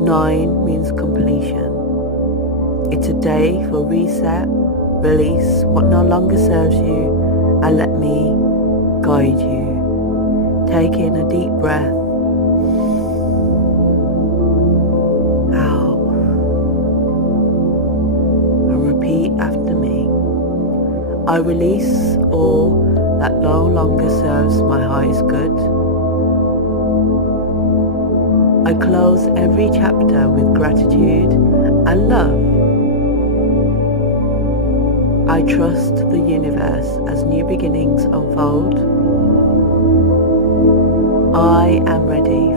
9 means completion. It's a day for reset, release what no longer serves you, and let me guide you. Take in a deep breath. Out. And repeat after me. I release all that no longer serves my highest good. I close every chapter with gratitude and love. I trust the universe as new beginnings unfold. I am ready